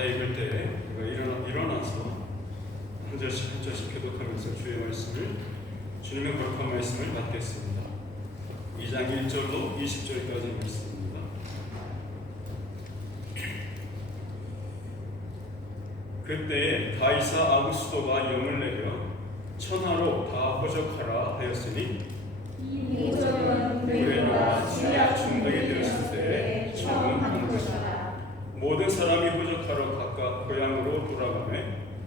다 읽을 때 우리가 일어나서 한 절씩 한 절씩 교독하면서 주의 말씀을, 주님의 거룩한 말씀을 받겠습니다. 2장 1절로 20절까지 말씀입니다. 그때 가이사 아구스도가 영을 내려 천하로 다 호적하라 하였으니 이 호적은 베드로와 시리아 총독이 들었을 때에 처음 한 것이다. 모든 사람이 호적하러 각각 고향으로 돌아가매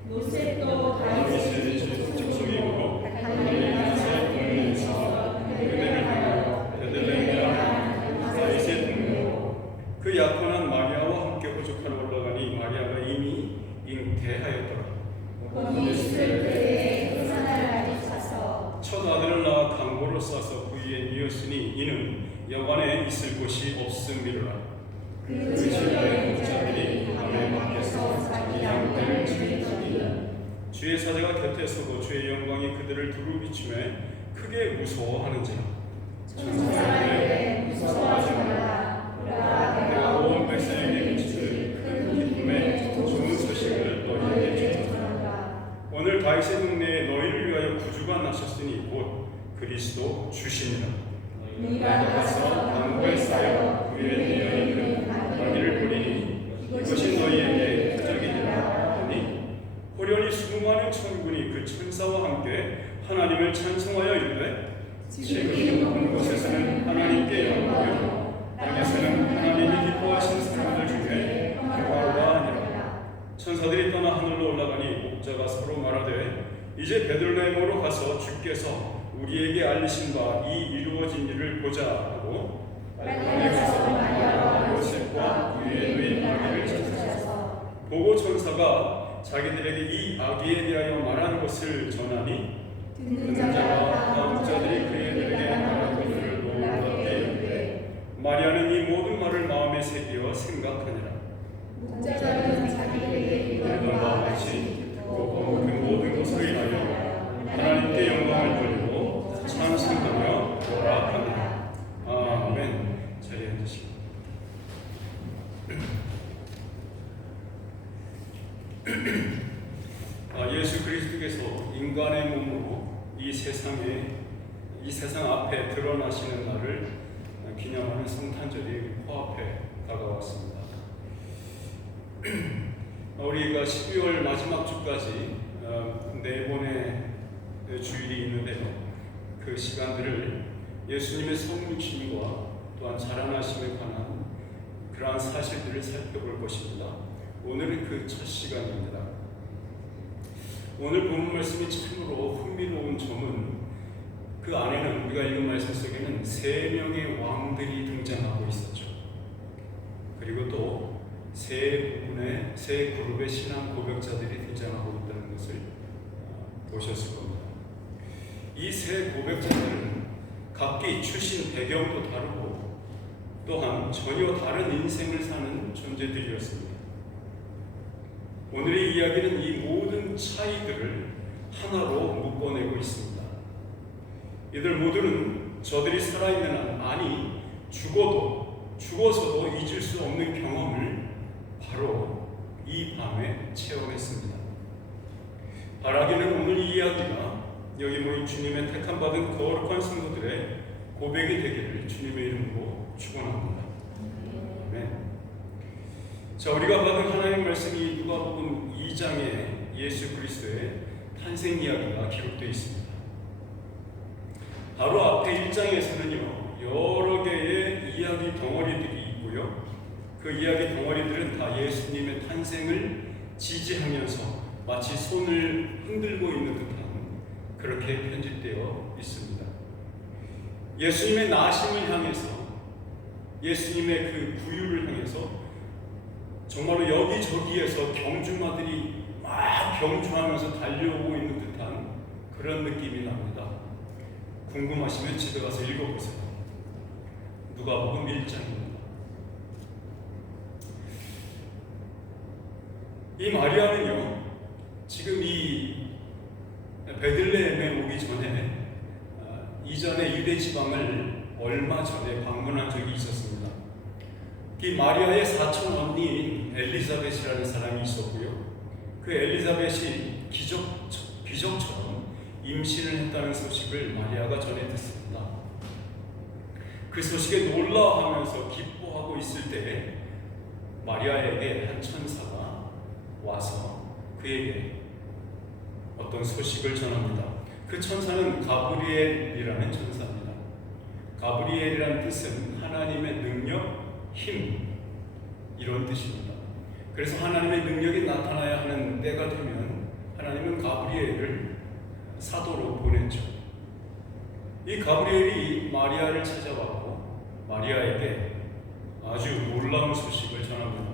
요셉도 다윗의 다윗의 직속이므로 갈릴리에서 보내서 그들을 하여 베들레헴에 다윗의 동료 그 약혼한 마리아와 함께 호적하러 올라가니 마리아가 이미 잉태하였더라. 곧 있을 때에 흑사나를 아직 차서 첫 아들을 낳아 강보로 싸서 부위에 뉘었으니 이는 여관에 있을 곳이 없음이로라. 그 집에 목자들이 밤에 밖에서 자기 양들을 지키더니 주의 사자가 곁에 서고 주의 영광이 그들을 두루 비추매 크게 무서워하는지라. 천사들에게 무서워하지 말라. 내가 온 백성에게 비칠 큰 기쁨의 좋은 소식을 너희에게 전한다. 오늘 다윗의 동네에 너희를 위하여 구주가 나셨으니 곧 그리스도 주시니라. 네가 나가서 나무에 쌓여 그의 내려 있는 나귀를 보리니 이것이 너희에게 표적이니라 하니 호련히 수많은 천군이 그 천사와 함께 하나님을 찬송하여 이르되 지금 온 곳에서는 하나님께 영광을, 땅에서는 하나님이 기뻐하신 사람들 중에 평화가 아니라. 천사들이 떠나 하늘로 올라가니 목자가 서로 말하되 이제 베들레헴으로 가서 주께서 우리에게 알리신 바 이 이루어진 일을 보자 하고 빨리 가서 마리아와 요셉과 그의 누이 마리아를 찾으셔서 보고 천사가 자기들에게 이 아기에 대하여 말한 것을 전하니 듣는 자와 다 목자들이 그들에게 말한 것을 놀랍게 여기되 마리아는 이 모든 말을 마음에 새기어 생각하니라. 목자들은 자기에게 이런 바와 같이 듣고 그 모든 것을 인하여 하나님께 영광을 돌리고 찬송하며 오라하니라. 아멘. 자리에 앉으시고 예수 그리스도께서 인간의 몸으로 이 세상 앞에 드러나시는 날을 기념하는 성탄절이 코앞에 다가왔습니다. 우리가 12월 마지막 주까지 4번의 주일이 있는데요. 그 시간들을 예수님의 성육신과 또한 자라나심에 관한 그러한 사실들을 살펴볼 것입니다. 오늘은 그 첫 시간입니다. 오늘 본문 말씀이 참으로 흥미로운 점은 그 안에는 우리가 읽은 말씀 속에는 3명의 왕들이 등장하고 있었죠. 그리고 또 세 그룹의 신앙 고백자들이 등장하고 있다는 것을 보셨을 겁니다. 이 세 고백자들은 각기 출신 배경도 다르고 또한 전혀 다른 인생을 사는 존재들이었습니다. 오늘의 이야기는 이 모든 차이들을 하나로 묶어내고 있습니다. 이들 모두는 저들이 살아있는 한, 아니 죽어서도 잊을 수 없는 경험을 바로 이 밤에 체험했습니다. 바라기는 오늘 이 이야기가 여기 모인 주님의 택함 받은 거룩한 성도들의 고백이 되기를 주님의 이름으로 축원합니다. 네. 자, 우리가 받은 하나님의 말씀이 누가복음 2장에 예수 그리스도의 탄생 이야기가 기록되어 있습니다. 바로 앞에 1장에서는요 여러 개의 이야기 덩어리들이 있고요. 그 이야기 덩어리들은 다 예수님의 탄생을 지지하면서 마치 손을 흔들고 있는 듯한 그렇게 편집되어 있습니다. 예수님의 나심을 향해서, 예수님의 그 구유를 향해서 정말로 여기저기에서 경주마들이 막 경주하면서 달려오고 있는 듯한 그런 느낌이 납니다. 궁금하시면 집에 가서 읽어보세요. 누가복음 1장입니다. 이 마리아는요, 지금 이 베들레헴에 오기 전에 이전에 유대 지방을 얼마 전에 방문한 적이 있었습니다. 이 마리아의 사촌 언니인 엘리자벳이라는 사람이 있었고요. 그 엘리자벳이 기적처럼 임신을 했다는 소식을 마리아가 전해 듣습니다. 그 소식에 놀라워하면서 기뻐하고 있을 때에 마리아에게 한 천사가 와서 그에게 어떤 소식을 전합니다. 그 천사는 가브리엘이라는 천사입니다. 가브리엘이라는 뜻은 하나님의 능력, 힘 이런 뜻입니다. 그래서 하나님의 능력이 나타나야 하는 때가 되면 하나님은 가브리엘을 사도로 보냈죠. 이 가브리엘이 마리아를 찾아왔고 마리아에게 아주 놀라운 소식을 전합니다.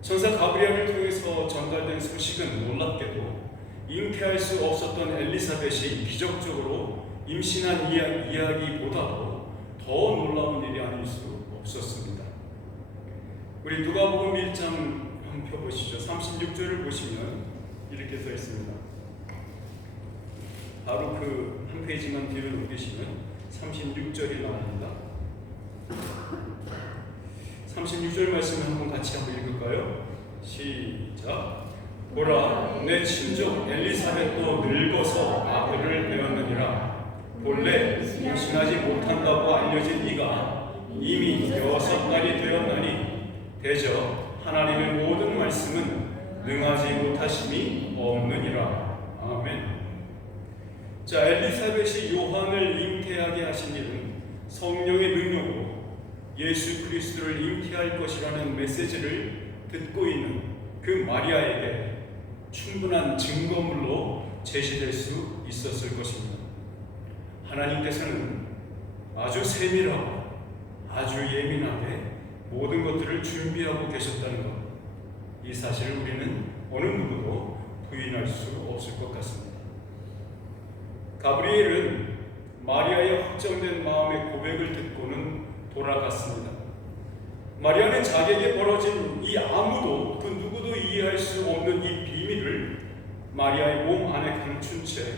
천사 가브리엘을 통해서 전달된 소식은 놀랍게도 잉태할 수 없었던 엘리사벳이 기적적으로 임신한 이야기보다도 더 놀라운 일이 아닐 수 없었습니다. 우리 누가복음 1장 한번 펴보시죠. 36절을 보시면 이렇게 써 있습니다. 바로 그 한 페이지만 뒤로 넘기시면 36절이 나옵니다. 36절 말씀을 한번 같이 한번 읽을까요? 시작. 보라, 내 친족 엘리사벳도 늙어서 아들을 배웠느니라. 본래 임신하지 못한다고 알려진 이가 이미 6달이 되었나니 대저 하나님의 모든 말씀은 능하지 못하심이 없느니라. 아멘. 자, 엘리사벳이 요한을 잉태하게 하신 일은 성령의 능력으로 예수 그리스도를 잉태할 것이라는 메시지를 듣고 있는 그 마리아에게 충분한 증거물로 제시될 수 있었을 것입니다. 하나님께서는 아주 세밀하고 아주 예민하게 모든 것들을 준비하고 계셨다는 것, 이 사실을 우리는 어느 누구도 부인할 수 없을 것 같습니다. 가브리엘은 마리아의 확정된 마음의 고백을 듣고는 돌아갔습니다. 마리아는 자기에게 벌어진 이 아무도 그 누구도 이해할 수 없는 이 비밀을 마리아의 몸 안에 감춘 채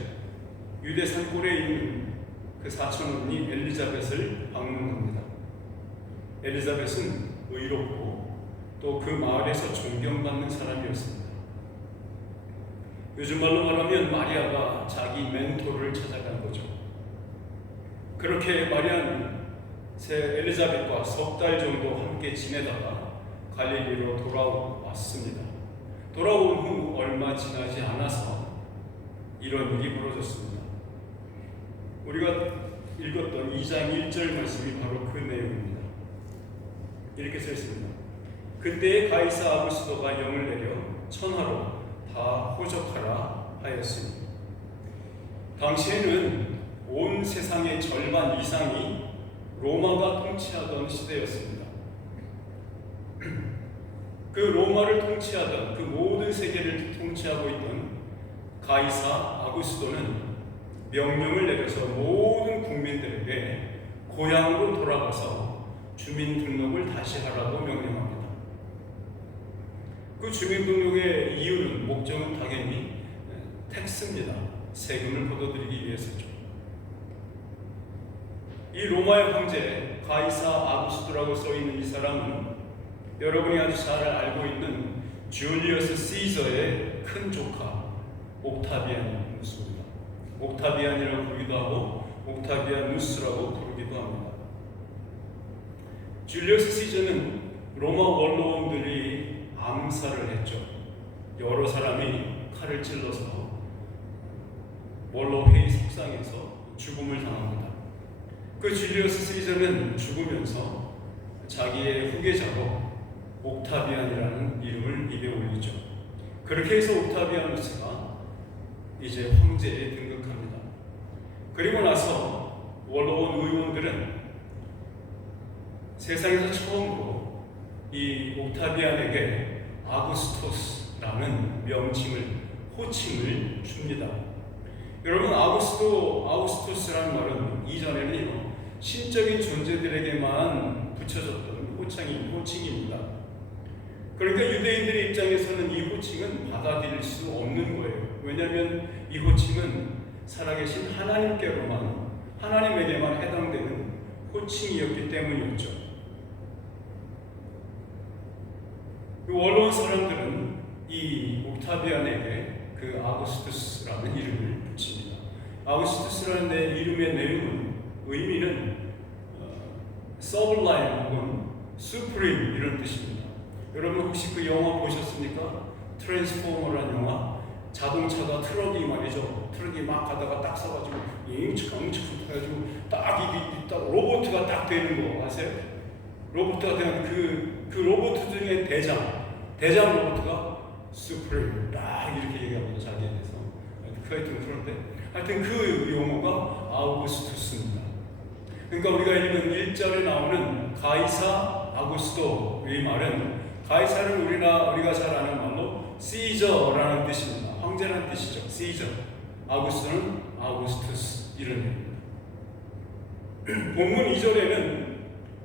유대 산골에 있는 그 사촌언니 엘리자벳을 방문합니다. 엘리자벳은 의롭고 또 그 마을에서 존경받는 사람이었습니다. 요즘 말로 말하면 마리아가 자기 멘토를 찾아간 거죠. 그렇게 마리아는 엘리자벳과 3달 정도 함께 지내다가 갈릴리로 돌아왔습니다. 돌아온 후 얼마 지나지 않아서 이런 일이 벌어졌습니다. 우리가 읽었던 2장 1절 말씀이 바로 그 내용입니다. 이렇게 써 있습니다. 그때에 가이사 아구스도가 영을 내려 천하로 다 호적하라 하였으니, 당시에는 온 세상의 절반 이상이 로마가 통치하던 시대였습니다. 그 로마를 통치하던 그 모든 세계를 통치하고 있던 가이사 아구스도는 명령을 내려서 모든 국민들에게 고향으로 돌아가서 주민등록을 다시 하라고 명령합니다. 그 주민등록의 이유는, 목적은 당연히 텍스입니다. 세금을 걷어들이기 위해서죠. 이 로마의 황제 가이사 아구스도라고 써있는 이 사람은 여러분이 아주 잘 알고 있는 줄리어스 시저의 큰 조카 옥타비아누스입니다. 옥타비안이라고 부르기도 하고 옥타비아누스라고 부르기도 합니다. 줄리어스 시저는 로마 원로원들이 암살을 했죠. 여러 사람이 칼을 찔러서 원로 회의 석상에서 죽음을 당합니다. 그 줄리어스 시저는 죽으면서 자기의 후계자로 옥타비안이라는 이름을 입에 올리죠. 그렇게 해서 옥타비아누스가 이제 황제에 등극합니다. 그리고 나서 원로원 의원들은 세상에서 처음으로 이 옥타비안에게 아구스토스라는 호칭을 줍니다. 여러분, 아구스토스라는 말은 이전에는 신적인 존재들에게만 붙여졌던 호칭입니다. 그러니까 유대인들의 입장에서는 이 호칭은 받아들일 수 없는 거예요. 왜냐하면 이 호칭은 살아계신 하나님에게만 해당되는 호칭이었기 때문이었죠. 원로원 사람들은 이 옥타비안에게 그 아구스투스라는 이름을 붙입니다. 아구스투스라는 이름의 내용은 의미는 서블라임 혹은 수프림 이런 뜻입니다. 여러분 혹시 그 영화 보셨습니까? 트랜스포머라는 영화. 자동차가 트럭이 말이죠. 트럭이 막 가다가 딱 서가지고 잉측 해가지고 딱 로봇가 딱 되는 거 아세요? 로봇가 되는 그 로봇 중에 대장 로봇가 수프림 딱 이렇게 얘기합니다. 자기에 대해서. 하여튼 그 용어가 아우구스투스입니다. 그러니까 우리가 읽은 1절에 나오는 가이사 아구스토의 말은 가이사는 우리가 잘 아는 말로 시저라는 뜻입니다. 황제라는 뜻이죠. 시저. 아구스토는 아우구스투스 이런 얘기입니다. 본문 2절에는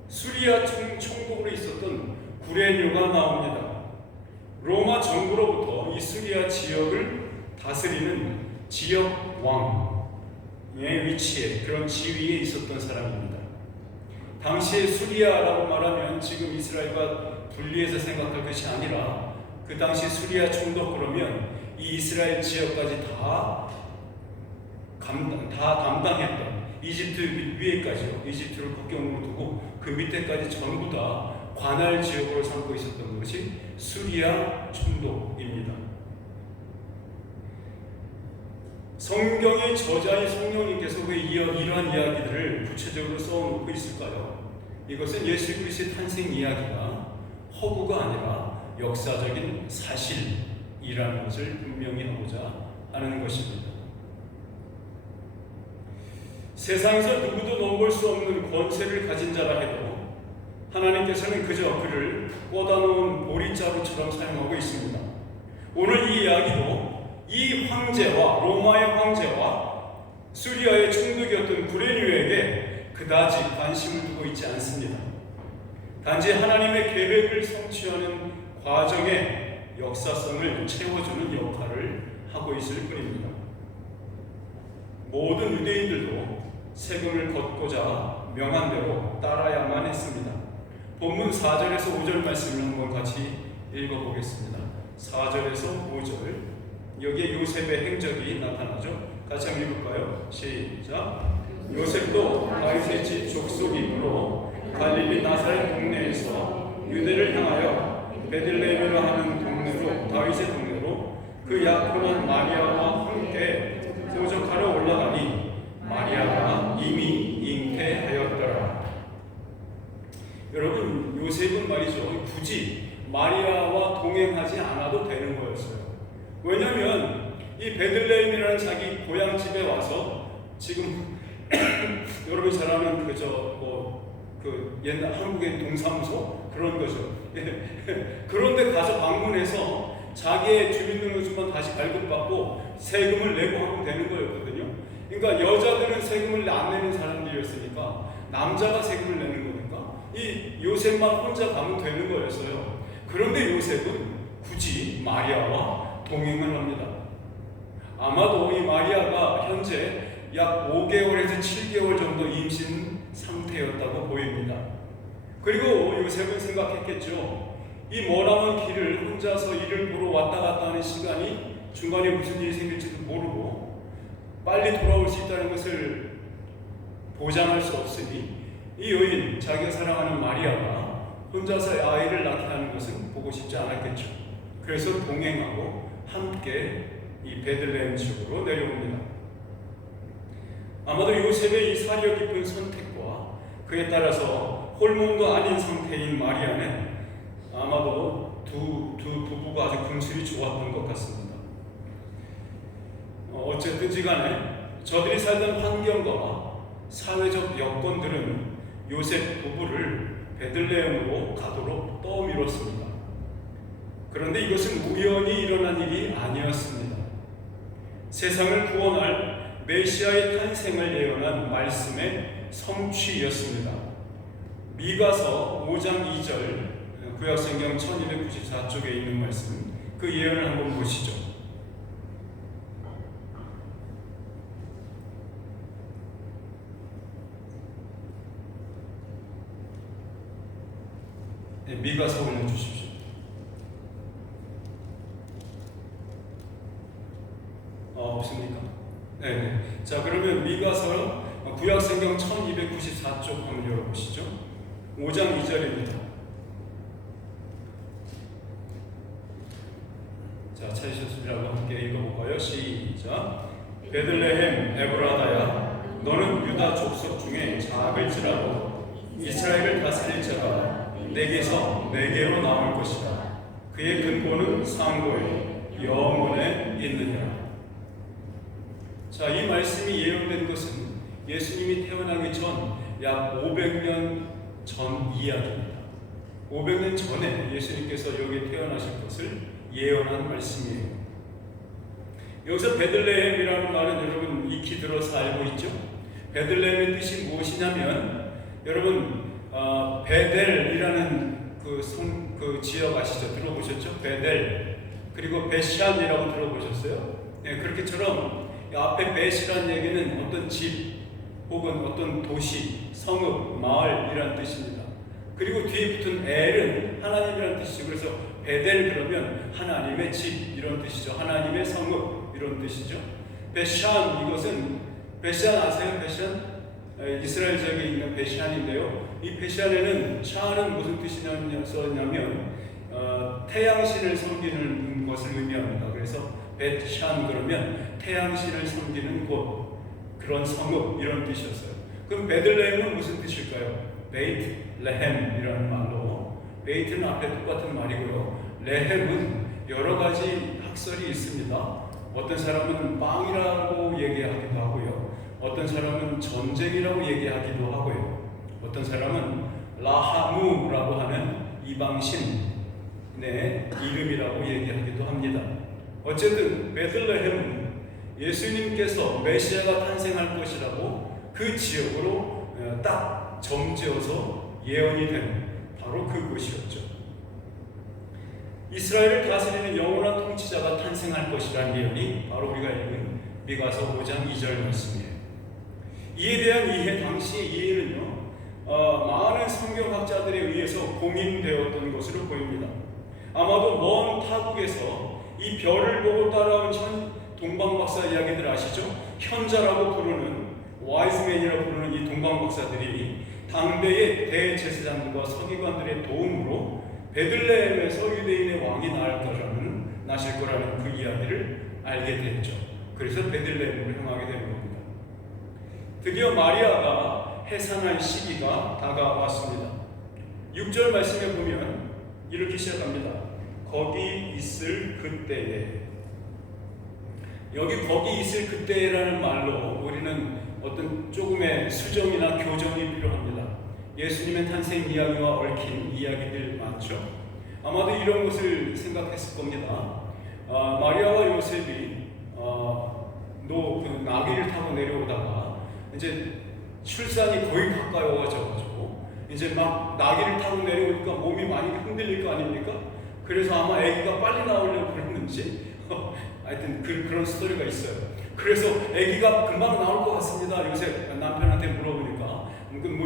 수리아 총독으로 있었던 구레뇨가 나옵니다. 로마 정부로부터 이 수리아 지역을 다스리는 지역 왕의 위치에 그런 지위에 있었던 사람입니다. 당시에 수리아라고 말하면 지금 이스라엘과 분리해서 생각할 것이 아니라 그 당시 수리아 총독 그러면 이 이스라엘 지역까지 다 담당했던 이집트 위에까지요. 이집트를 국경으로 두고 그 밑에까지 전부 다 관할 지역으로 삼고 있었던 것이 수리아 총독입니다. 성경의 저자인 성령님께서 왜 이러한 이야기들을 구체적으로 써놓고 있을까요? 이것은 예수 그리스도의 탄생 이야기가 허구가 아니라 역사적인 사실이라는 것을 분명히 하고자 하는 것입니다. 세상에서 누구도 넘볼 수 없는 권세를 가진 자라 해도 하나님께서는 그저 그를 꽂아놓은 보리자루처럼 사용하고 있습니다. 오늘 이 이야기도 이 황제와 로마의 황제와 수리아의 총독이었던 구레뇨에게 그다지 관심을 두고 있지 않습니다. 단지 하나님의 계획을 성취하는 과정에 역사성을 채워주는 역할을 하고 있을 뿐입니다. 모든 유대인들도 세금을 걷고자 명한 대로 따라야만 했습니다. 본문 4절에서 5절 말씀을 한번 같이 읽어보겠습니다. 4절에서 5절 여기에 요셉의 행적이 나타나죠. 같이 한번 읽을까요? 시작. 요셉도 다윗의 집 족속이므로 갈릴리 나사렛 동네에서 유대를 향하여 베들레헴이라 하는 동네로 다윗의 동네로 그 약혼한 마리아와 함께 도적하러 올라가니 마리아가 이미 잉태하였더라. 여러분 요셉은 말이죠 굳이 마리아와 동행하지 않아도 되는 거였어요. 왜냐하면 이 베들레헴이라는 자기 고향집에 와서 지금 여러분이 잘 아는 그 옛날 한국의 동사무소 그런 거죠. 그런데 가서 방문해서 자기의 주민등록증만 다시 발급받고 세금을 내고 하면 되는 거였거든요. 그러니까 여자들은 세금을 안 내는 사람들이었으니까 남자가 세금을 내는 거니까 이 요셉만 혼자 가면 되는 거였어요. 그런데 요셉은 굳이 마리아와 동행을 합니다. 아마도 이 마리아가 현재 약 5개월에서 7개월 정도 임신 상태였다고 보입니다. 그리고 요셉은 생각했겠죠. 이 머나먼 길을 혼자서 일을 보러 왔다 갔다 하는 시간이 중간에 무슨 일이 생길지도 모르고 빨리 돌아올 수 있다는 것을 보장할 수 없으니 이 여인, 자기가 사랑하는 마리아가 혼자서 아이를 낳게 하는 것은 보고 싶지 않았겠죠. 그래서 동행하고 함께 이 베들레헴 지역으로 내려옵니다. 아마도 요셉의 이 사려 깊은 선택과 그에 따라서 홀몸도 아닌 상태인 마리아는 아마도 두 부부가 아주 금슬이 좋았던 것 같습니다. 어쨌든지 간에 저들이 살던 환경과 사회적 여건들은 요셉 부부를 베들레헴으로 가도록 떠밀었습니다. 그런데 이것은 우연히 일어난 일이 아니었습니다. 세상을 구원할 메시아의 탄생을 예언한 말씀의 성취였습니다. 미가서 5장 2절 구약성경 1294쪽에 있는 말씀, 그 예언을 한번 보시죠. 네, 미가서 올려주십시오. 없습니까? 네. 자, 그러면 미가서 구약성경 1294쪽 한번 열어보시죠. 5장 2절입니다. 자, 찾으셨으라고 함께 읽어볼까요? 시작. 베들레헴 에브라다야, 너는 유다 족속 중에 작을지라도 이스라엘을 다스릴 자가 내게서 내게로 나올 것이다. 그의 근본은 상고에 영원에 있느니라. 자, 이 말씀이 예언된 것은 예수님이 태어나기 전 약 500년 전 이야기입니다. 500년 전에 예수님께서 여기에 태어나실 것을 예언한 말씀이에요. 여기서 베들레헴이라는 말은 여러분 익히 들어서 알고 있죠? 베들레헴의 뜻이 무엇이냐면 여러분 베델이라는 그 지역 아시죠? 들어보셨죠? 베델 그리고 베샨이라고 들어보셨어요? 네, 그렇게처럼 앞에 벳이라는 얘기는 어떤 집 혹은 어떤 도시, 성읍, 마을이라는 뜻입니다. 그리고 뒤에 붙은 엘은 하나님이라는 뜻이죠. 그래서 베델 그러면 하나님의 집 이런 뜻이죠. 하나님의 성읍 이런 뜻이죠. 베샨 이것은 베샨 아세요? 베샨? 이스라엘 지역에 있는 베샨인데요. 이 베샨에는 샤는 무슨 뜻이냐면 태양신을 섬기는 것을 의미합니다. 그래서 베샨 그러면 태양신을 섬기는 곳 그런 성읍 이런 뜻이었어요. 그럼 베들레헴은 무슨 뜻일까요? 베이트레헴이라는 말로 베이트는 앞에 똑같은 말이고요. 레헴은 여러 가지 학설이 있습니다. 어떤 사람은 빵이라고 얘기하기도 하고요. 어떤 사람은 전쟁이라고 얘기하기도 하고요. 어떤 사람은 라하무라고 하는 이방신의 이름이라고 얘기하기도 합니다. 어쨌든 베들레헴은 예수님께서 메시아가 탄생할 것이라고 그 지역으로 딱 점지어서 예언이 된 바로 그곳이었죠. 이스라엘을 다스리는 영원한 통치자가 탄생할 것이라는 예언이 바로 우리가 읽은 미가서 5장 2절 말씀이에요. 이에 대한 이해, 당시의 이해는요, 많은 성경학자들에 의해서 공인되었던 것으로 보입니다. 아마도 먼 타국에서 이 별을 보고 따라온 동방박사 이야기들 아시죠? 현자라고 부르는 와이즈맨이라고 부르는 이 동방박사들이 당대의 대제사장들과 서기관들의 도움으로 베들레헴에서 유대인의 왕이 나실 거라는 그 이야기를 알게 됐죠. 그래서 베들레헴으로 향하게 된 겁니다. 드디어 마리아가 해산할 시기가 다가왔습니다. 6절 말씀에 보면 이렇게 시작합니다. 거기 있을 그때에. 여기 거기 있을 그때라는 말로 우리는 어떤 조금의 수정이나 교정이 필요합니다. 예수님의 탄생 이야기와 얽힌 이야기들 많죠. 아마도 이런 것을 생각했을 겁니다. 마리아와 요셉이 나귀를 타고 내려오다가 이제 출산이 거의 가까워져가지고 이제 막 나귀를 타고 내려오니까 몸이 많이 흔들릴 거 아닙니까? 그래서 아마 아기가 빨리 나오려고 그랬는지 하여튼 그런 스토리가 있어요. 그래서 아기가 금방 나올 것 같습니다. 요셉 남편한테 물어보니까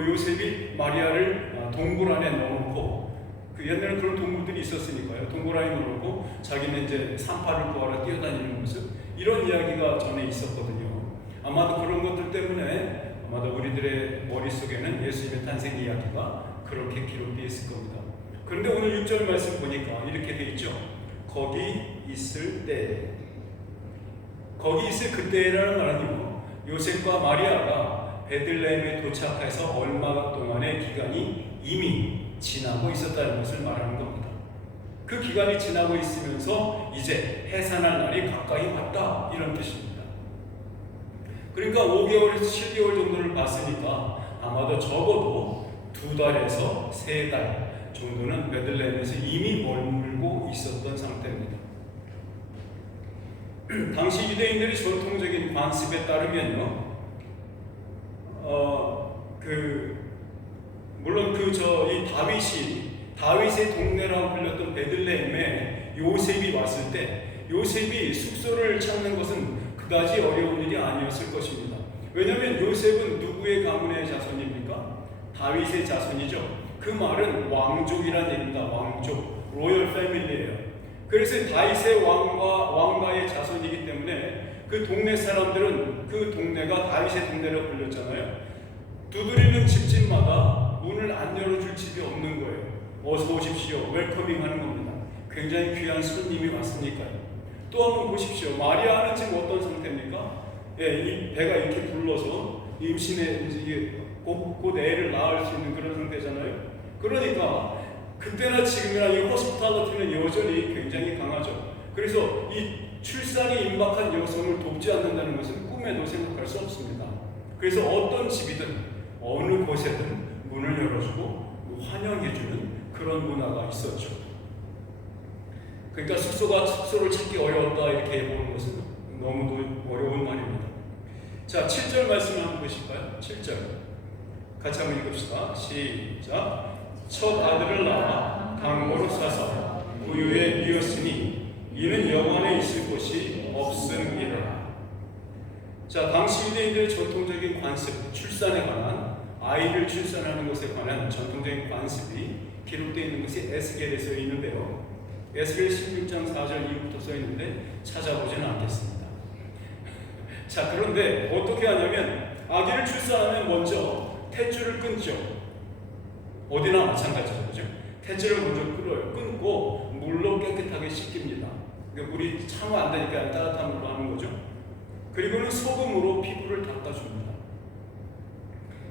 요셉이 마리아를 동굴 안에 넣어놓고 그 옛날에 그런 동굴들이 있었으니까요. 동굴 안에 넣어놓고 자기는 이제 산파를 구하러 뛰어다니는 모습 이런 이야기가 전에 있었거든요. 아마도 그런 것들 때문에 아마도 우리들의 머릿속에는 예수님의 탄생 이야기가 그렇게 기록되어 있을 겁니다. 그런데 오늘 6절 말씀 보니까 이렇게 되어 있죠. 거기 있을 때. 거기 있을 그때라는 말은요, 요셉과 마리아가 베들레헴에 도착해서 얼마 동안의 기간이 이미 지나고 있었다는 것을 말하는 겁니다. 그 기간이 지나고 있으면서 이제 해산할 날이 가까이 왔다 이런 뜻입니다. 그러니까 5개월에서 7개월 정도를 봤으니까 아마도 적어도 2달에서 3달 정도는 베들레헴에서 이미 머물고 있었던 상태입니다. 당시 유대인들의 전통적인 관습에 따르면요, 물론 이 다윗의 동네라고 불렸던 베들레헴에 요셉이 왔을 때 요셉이 숙소를 찾는 것은 그다지 어려운 일이 아니었을 것입니다. 왜냐하면 요셉은 누구의 가문의 자손입니까? 다윗의 자손이죠. 그 말은 왕족이란 얘기입니다. 왕족, 로열 패밀리예요. 그래서 다윗의 왕가의 자손이기 때문에 그 그 동네 사람들은 그 동네가 다윗의 동네라고 불렸잖아요. 두드리는 집집마다 문을 안 열어줄 집이 없는 거예요. 어서 오십시오. 웰커밍 하는 겁니다. 굉장히 귀한 손님이 왔으니까요. 또 한번 보십시오. 마리아는 지금 어떤 상태입니까? 예, 이 배가 이렇게 불러서 임신에 이제 곧 애를 낳을 수 있는 그런 상태잖아요. 그러니까 그때나 지금이나 이 호스피탈리티는 여전히 굉장히 강하죠. 그래서 이 출산이 임박한 여성을 돕지 않는다는 것은 꿈에도 생각할 수 없습니다. 그래서 어떤 집이든 어느 곳에든 문을 열어주고 환영해주는 그런 문화가 있었죠. 그러니까 숙소를 찾기 어려웠다 이렇게 해보는 것은 너무도 어려운 말입니다. 자, 7절 말씀 한번 보실까요? 7절 같이 한번 읽읍시다. 시작. 첫 아들을 낳아 강모로 싸서 구유에 뉘었으니 이는 영원에 있을 곳이 없음이라. 자, 당시 유대인들의 전통적인 관습, 출산에 관한, 아이를 출산하는 것에 관한 전통적인 관습이 기록되어 있는 것이 에스겔에 써 있는데요. 에스겔 16장 4절 이후부터 써 있는데 찾아보지는 않겠습니다. 자, 그런데 어떻게 하냐면 아기를 출산하면 먼저 탯줄을 끊죠. 어디나 마찬가지죠, 그죠? 탯줄을 먼저 끊고 물로 깨끗하게 씻깁니다. 그러니까 물이 차면 안 되니까 따뜻한 물로 하는 거죠. 그리고는 소금으로 피부를 닦아줍니다.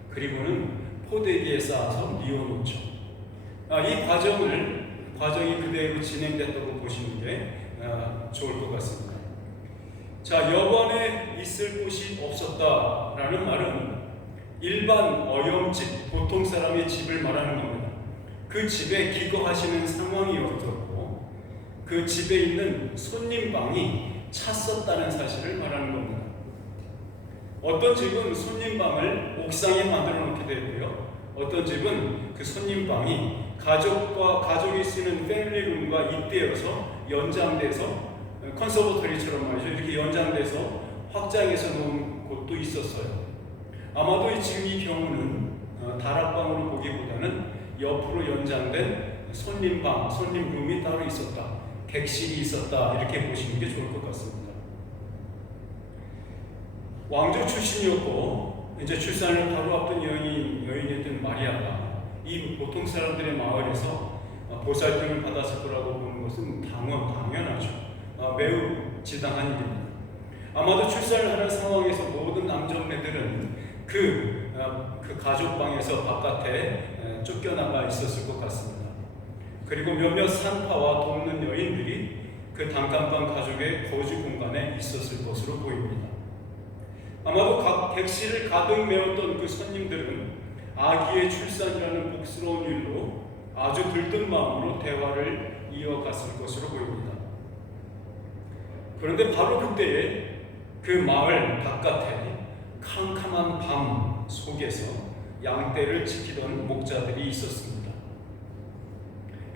그리고는 포대기에 쌓아서 뉘어놓죠. 이 과정이 그대로 진행됐다고 보시는 게 좋을 것 같습니다. 자, 여관에 있을 곳이 없었다라는 말은 일반 어영집, 보통 사람의 집을 말하는 겁니다. 그 집에 기거하시는 상황이었고 그 집에 있는 손님방이 찼었다는 사실을 말하는 겁니다. 어떤 집은 손님방을 옥상에 만들어 놓게 되고요. 어떤 집은 그 손님방이 가족이 쓰는 패밀리룸과 잇대어서 연장돼서 컨서버터리처럼 말이죠. 이렇게 연장돼서 확장해서 놓은 곳도 있었어요. 아마도 지금 이 경우는 다락방으로 보기보다는 옆으로 연장된 손님방, 손님룸이 따로 있었다. 객실이 있었다. 이렇게 보시는 게 좋을 것 같습니다. 왕족 출신이었고 이제 출산을 바로 앞둔 여인이었던 마리아가 이 보통 사람들의 마을에서 보살핌을 받았을 거라고 보는 것은 당연하죠. 매우 지당한 일입니다. 아마도 출산을 하는 상황에서 모든 남정네들은 그 가족방에서 바깥에 쫓겨나가 있었을 것 같습니다. 그리고 몇몇 산파와 돕는 여인들이 그 단칸방 가족의 거주 공간에 있었을 것으로 보입니다. 아마도 각 객실을 가득 메웠던 그 손님들은 아기의 출산이라는 복스러운 일로 아주 들뜬 마음으로 대화를 이어갔을 것으로 보입니다. 그런데 바로 그때에 그 마을 바깥에 캄캄한 밤 속에서 양떼를 지키던 목자들이 있었습니다.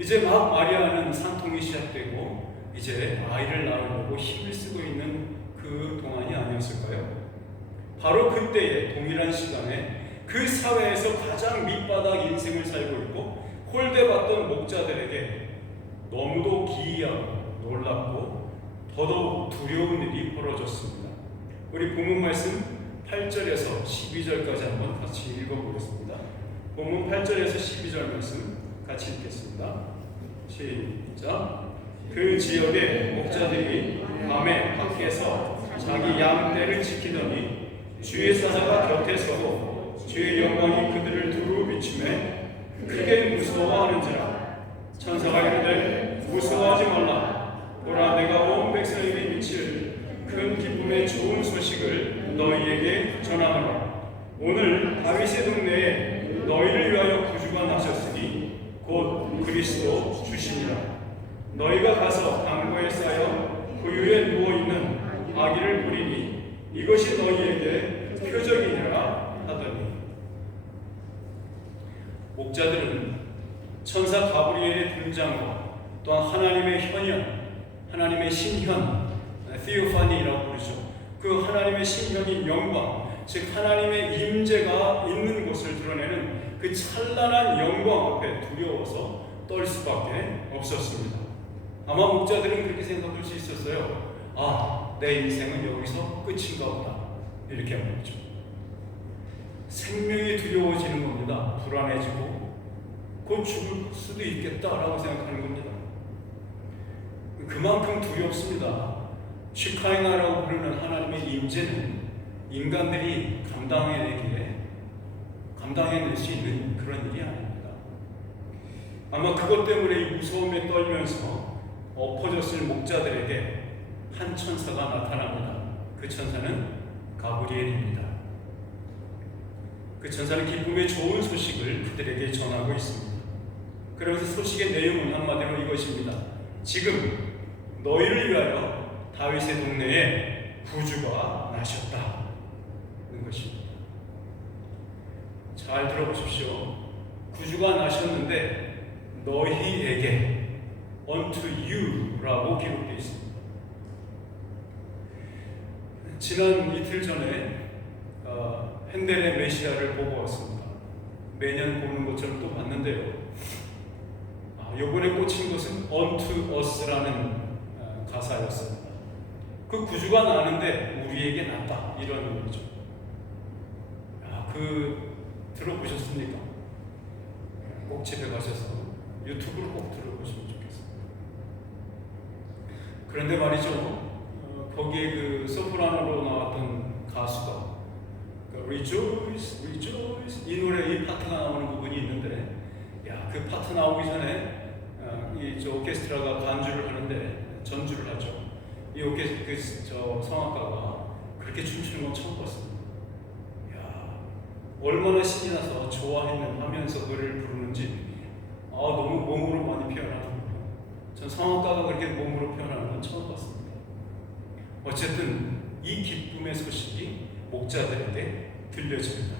이제 막 마리아는 산통이 시작되고 이제 아이를 낳으려고 힘을 쓰고 있는 그 동안이 아니었을까요? 바로 그때에 동일한 시간에 그 사회에서 가장 밑바닥 인생을 살고 있고 홀대받던 목자들에게 너무도 기이하고 놀랍고 더더욱 두려운 일이 벌어졌습니다. 우리 본문 말씀 8절에서 12절까지 한번 같이 읽어보겠습니다. 본문 8절에서 12절 말씀 같이 읽겠습니다. 시작. 그 지역의 목자들이 밤에 밖에서 자기 양떼를 지키더니 주의 사자가 곁에 서고 주의 영광이 그들을 두루 비추매 크게 무서워하는지라. 천사가 이르되 무서워하지 말라. 보라, 내가 온 백성에게 미칠 큰 기쁨의 좋은 소식을 너희에게 전하노라. 오늘 다윗의 동네에 너희를 위하여 구주가 나셨으니 곧 그리스도 주시니라. 너희가 가서 강보에 쌓여 구유에 누워있는 아기를 보리니 이것이 너희에게 표적이니라 하더니. 목자들은 천사 가브리엘의 등장과 또한 하나님의 현현, 하나님의 신현, 티오파니라고 부르죠. 그 하나님의 신현인 영광, 즉 하나님의 임재가 있는 곳을 드러내는 그 찬란한 영광 앞에 두려워서 떨 수밖에 없었습니다. 아마 목자들은 그렇게 생각할 수 있었어요. 내 인생은 여기서 끝인가 보다 이렇게 말이죠. 생명이 두려워지는 겁니다. 불안해지고 곧 죽을 수도 있겠다라고 생각하는 겁니다. 그만큼 두렵습니다. 슈카이나라고 부르는 하나님의 임재는 인간들이 감당해낼 수 있는 그런 일이 아닙니다. 아마 그것 때문에 이 무서움에 떨면서 엎어졌을 목자들에게 한 천사가 나타납니다. 그 천사는 가브리엘입니다. 그 천사는 기쁨의 좋은 소식을 그들에게 전하고 있습니다. 그러면서 소식의 내용은 한마디로 이것입니다. 지금 너희를 위하여 다윗의 동네에 구주가 나셨다는 것입니다. 잘 들어보십시오. 구주가 나셨는데 너희에게 unto you라고 기록되어 있습니다. 지난 이틀 전에 핸델의 메시아를 보고 왔습니다. 매년 보는 것처럼 또 봤는데요. 이번에 꽂힌 것은 unto us라는 가사였습니다. 그 구주가 나는데 우리에게 났다 이런 의미죠. 들어보셨습니까? 꼭 집에 가셔서 유튜브로 꼭 들어보시면 좋겠습니다. 그런데 말이죠. 거기에 그 소프라노로 나왔던 가수가 Rejoice, Rejoice 이 노래 이 파트가 나오는 부분이 있는데 그 파트 나오기 전에 저 오케스트라가 전주를 하죠. 이 성악가가 그렇게 춤추는 건 처음 봤습니다. 얼마나 신이 나서 좋아했는 하면서 노래를 부르는지 너무 몸으로 많이 표현하더군요. 전 성악가가 그렇게 몸으로 표현하는 건 처음 봤습니다. 어쨌든 이 기쁨의 소식이 목자들에게 들려집니다.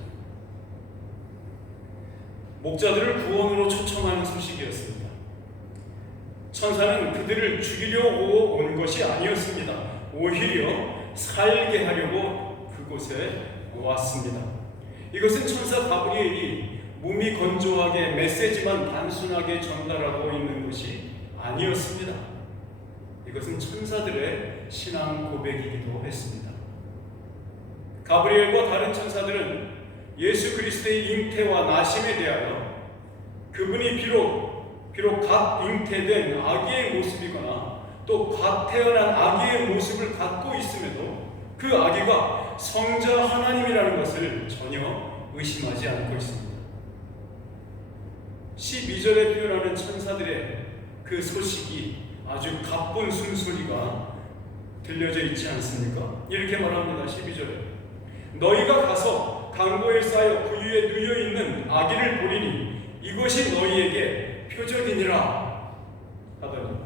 목자들을 구원으로 초청하는 소식이었습니다. 천사는 그들을 죽이려고 온 것이 아니었습니다. 오히려 살게 하려고 그곳에 왔습니다. 이것은 천사 가브리엘이 몸이 건조하게 메시지만 단순하게 전달하고 있는 것이 아니었습니다. 이것은 천사들의 신앙 고백이기도 했습니다. 가브리엘과 다른 천사들은 예수 그리스도의 잉태와 나심에 대하여 그분이 비록 갓 잉태된 아기의 모습이거나 또 갓 태어난 아기의 모습을 갖고 있음에도 그 아기가 성자 하나님이라는 것을 전혀 의심하지 않고 있습니다. 12절에 표현하는 천사들의 그 소식이 아주 가쁜 숨소리가 들려져 있지 않습니까? 이렇게 말합니다. 12절에 너희가 가서 강보에 쌓여 그 위에 누워있는 아기를 보리니 이것이 너희에게 표적이니라 하더니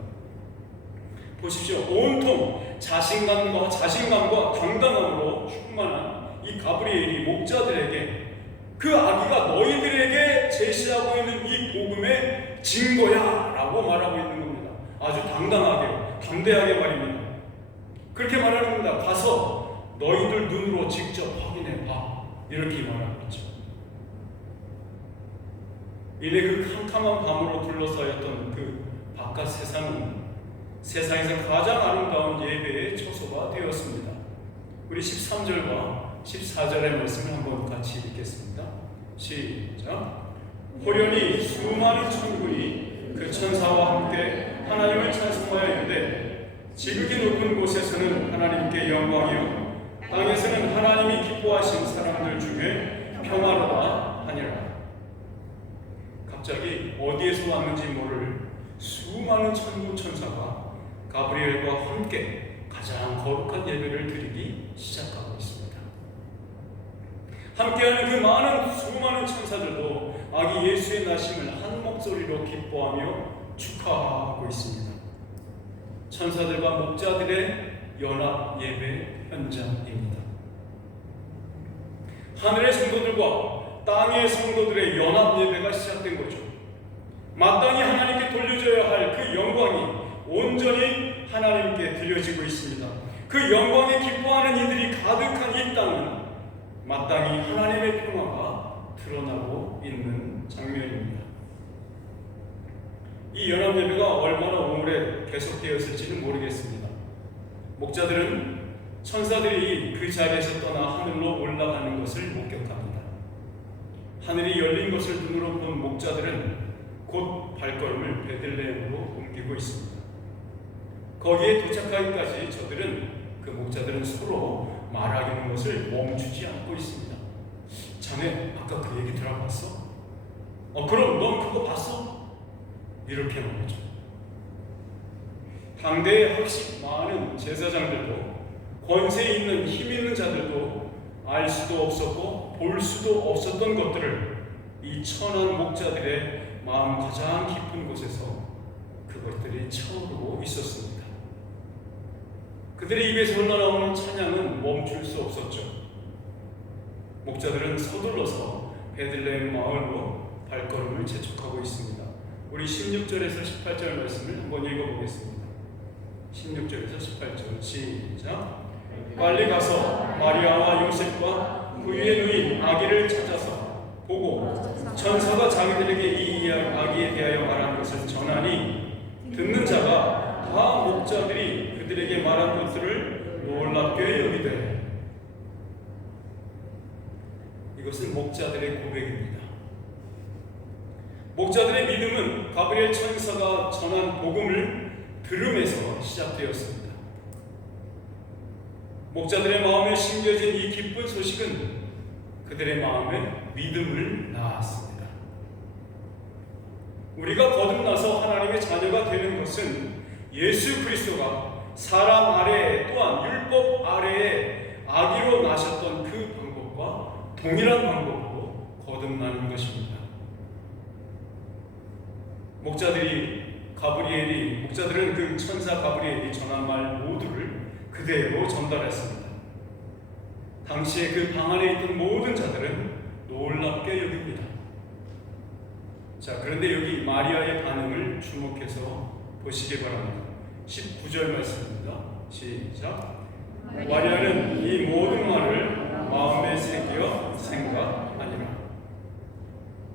보십시오. 온통 자신감과 당당함으로 충만한 이 가브리엘이 목자들에게 그 아기가 너희들에게 제시하고 있는 이 복음의 증거야 라고 말하고 있는 겁니다. 아주 당당하게 담대하게 말입니다. 그렇게 말하는 겁니다. 가서 너희들 눈으로 직접 확인해 봐 이렇게 말하고 있죠. 이내 그 캄캄한 밤으로 둘러싸였던 그 바깥 세상은 세상에서 가장 아름다운 예배의 처소가 되었습니다. 우리 13절과 14절의 말씀을 한번 같이 읽겠습니다. 시작. 호련히 수많은 천군이 그 천사와 함께 하나님을 찬송하여 이르되 지극히 높은 곳에서는 하나님께 영광이요 땅에서는 하나님이 기뻐하신 사람들 중에 평화로다 하니라. 갑자기 어디에서 왔는지 모를 수많은 천군 천사가 가브리엘과 함께 가장 거룩한 예배를 드리기 시작하고 있습니다. 함께하는 그 수많은 천사들도 아기 예수의 나심을 한 목소리로 기뻐하며 축하하고 있습니다. 천사들과 목자들의 연합 예배 현장입니다. 하늘의 성도들과 땅의 성도들의 연합 예배가 시작된 거죠. 마땅히 하나님께 돌려줘야 할 그 영광이 온전히 하나님께 드려지고 있습니다. 그 영광에 기뻐하는 이들이 가득한 이 땅은 마땅히 하나님의 평화가 드러나고 있는 장면입니다. 이 연합 예배가 얼마나 오래 계속되었을지는 모르겠습니다. 목자들은 천사들이 그 자리에서 떠나 하늘로 올라가는 것을 목격합니다. 하늘이 열린 것을 눈으로 본 목자들은 곧 발걸음을 베들레헴으로 옮기고 있습니다. 거기에 도착하기까지 그 목자들은 서로 말하는 것을 멈추지 않고 있습니다. 자네 아까 그 얘기 들어봤어? 그럼 넌 그거 봤어? 이렇게 말하죠. 당대에 학식 많은 제사장들도 권세 있는 힘 있는 자들도 알 수도 없었고 볼 수도 없었던 것들을 이 천한 목자들의 마음 가장 깊은 곳에서 그것들이 차오르고 있었습니다. 그들의 입에서 흘러나오는 찬양은 멈출 수 없었죠. 목자들은 서둘러서 베들레헴 마을로 발걸음을 재촉하고 있습니다. 우리 16절에서 18절 말씀을 한번 읽어보겠습니다. 16절에서 18절 시작. 빨리 가서 마리아와 요셉과 그의 누인 아기를 찾아서 보고 천사가 자기들에게 이 아기에 대하여 말한 것을 전하니 듣는 자가 다 목자들이 그들에게 말한 것들을 놀랍게 여기되. 이것은 목자들의 고백입니다. 목자들의 믿음은 가브리엘 천사가 전한 복음을 들음에서 시작되었습니다. 목자들의 마음에 심겨진 이 기쁜 소식은 그들의 마음에 믿음을 낳았습니다. 우리가 거듭나서 하나님의 자녀가 되는 것은 예수 그리스도가 사람 아래에 또한 율법 아래에 아기로 나셨던 그 방법과 동일한 방법으로 거듭나는 것입니다. 목자들은 그 천사 가브리엘이 전한 말 모두를 그대로 전달했습니다. 당시에 그 방 안에 있던 모든 자들은 놀랍게 여깁니다. 자, 그런데 여기 마리아의 반응을 주목해서 보시기 바랍니다. 19절 말씀입니다. 시작. 마리아는 이 모든 말을 마음에 새겨 생각하니라.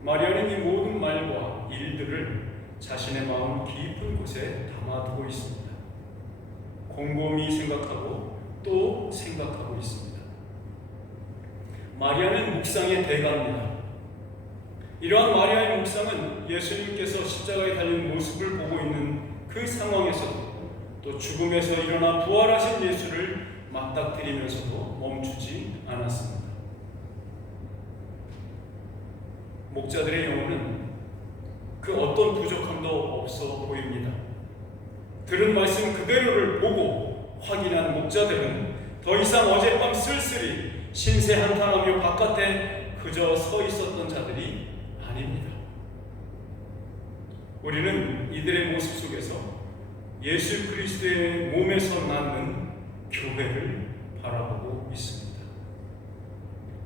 마리아는 이 모든 말과 일들을 자신의 마음 깊은 곳에 담아두고 있습니다. 곰곰이 생각하고 또 생각하고 있습니다. 마리아는 묵상의 대가입니다. 이러한 마리아의 묵상은 예수님께서 십자가에 달린 모습을 보고 있는 그 상황에서도 또 죽음에서 일어나 부활하신 예수를 맞닥뜨리면서도 멈추지 않았습니다. 목자들의 영혼은 그 어떤 부족함도 없어 보입니다. 들은 말씀 그대로를 보고 확인한 목자들은 더 이상 어젯밤 쓸쓸히 신세 한탄하며 바깥에 그저 서 있었던 자들이 아닙니다. 우리는 이들의 모습 속에서 예수 그리스도의 몸에서 낳는 교회를 바라보고 있습니다.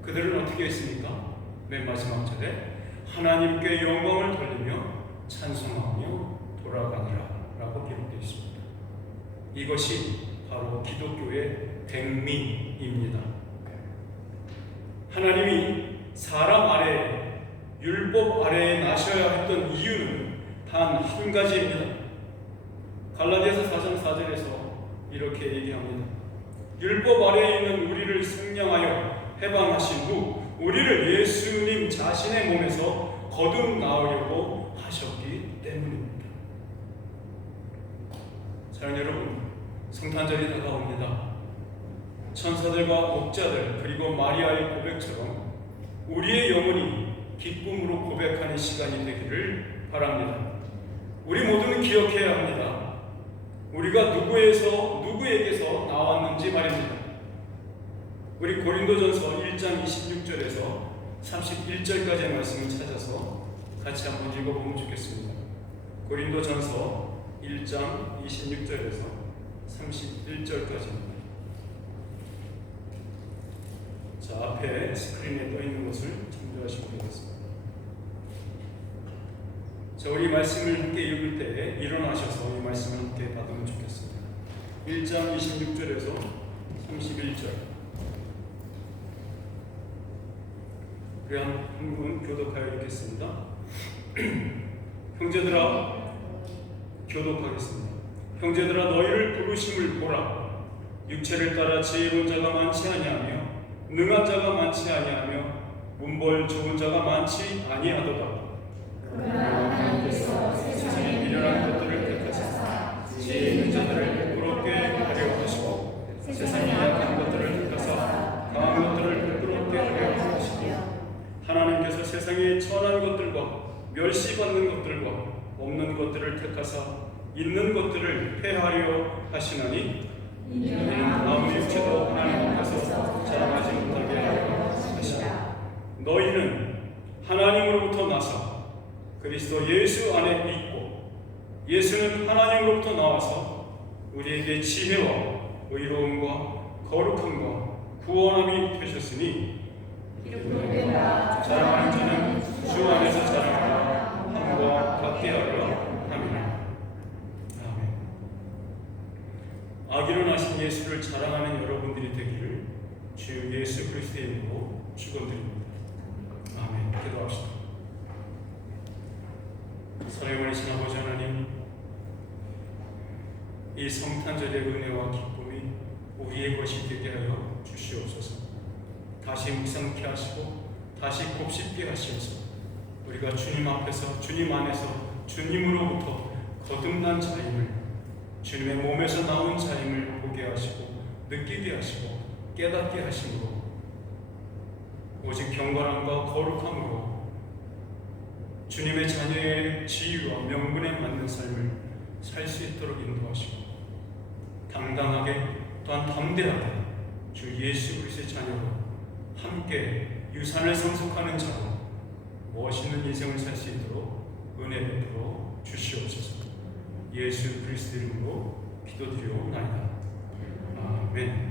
그들은 어떻게 했습니까? 맨 마지막 절에 하나님께 영광을 돌리며 찬송하며 돌아가니라 라고 기록되어 있습니다. 이것이 바로 기독교의 백미입니다. 하나님이 사람 아래 율법 아래에 나셔야 했던 이유는 단 한 가지입니다. 갈라디아서 4장 4절에서 이렇게 얘기합니다. 율법 아래에 있는 우리를 생량하여 해방하신 후 우리를 예수님 자신의 몸에서 거듭나오려고 하셨기 때문입니다. 사랑하는 여러분, 성탄절이 다가옵니다. 천사들과 목자들 그리고 마리아의 고백처럼 우리의 영혼이 기쁨으로 고백하는 시간이 되기를 바랍니다. 우리 모두는 기억해야 합니다. 우리가 누구에게서 나왔는지 말입니다. 우리 고린도전서 1장 26절에서 31절까지의 말씀을 찾아서 같이 한번 읽어보면 좋겠습니다. 고린도전서 1장 26절에서 31절까지입니다. 자, 앞에 스크린에 떠 있는 것을 참조하시면 되겠습니다. 자, 우리 말씀을 함께 읽을 때 일어나셔서 이 말씀을 함께 받으면 좋겠습니다. 1장 26절에서 31절. 우리 한번 교독하여 읽겠습니다. 형제들아, 교독하겠습니다. 형제들아, 너희를 부르심을 보라. 육체를 따라 지혜로운 자가 많지 아니하며 능한 자가 많지 아니하며 문벌 좋은 자가 많지 아니하도다. 그러나 하나님께서 세상에 미련한 것들을 택하사 지혜 있는 자들을 부끄럽게 하려 하시고 세상에 약한 것들을 택하사 강한 것들을 부끄럽게 하려 하시며 하나님께서 세상에 천한 것들과 멸시받는 것들과 없는 것들을 택하사 있는 것들을 폐하려 하시나니 이는 아무 육체도 하나님 앞에서 자랑하지 못하게 하려 하시라. 너희는 하나님으로부터 나서 그리스도 예수 안에 있고 예수는 하나님으로부터 나와서 우리에게 지혜와 의로움과 거룩함과 구원함이 되셨으니 자랑하는 자는 주 안에서 자랑하라 함과 같게 하려 함이라. 아멘. 아기로 나신 예수를 자랑하는 여러분들이 되기를 주 예수 그리스도의 이름으로 축원드립니다. 아멘. 기도합시다. 사랑하신 아버지 하나님, 이 성탄절의 은혜와 기쁨이 우리의 것이 되게 하여 주시옵소서. 다시 묵상케 하시고 다시 곱씹게 하시옵소서. 우리가 주님 앞에서 주님 안에서 주님으로부터 거듭난 자임을, 주님의 몸에서 나온 자임을 보게 하시고 느끼게 하시고 깨닫게 하심으로 오직 경건함과 거룩함으로 주님의 자녀의 지위와 명분에 맞는 삶을 살 수 있도록 인도하시고 당당하게 또한 담대하게 주 예수 그리스도의 자녀로 함께 유산을 상속하는 자로 멋있는 인생을 살 수 있도록 은혜 베풀어 주시옵소서. 예수 그리스도 이름으로 기도드리옵나이다. 아멘.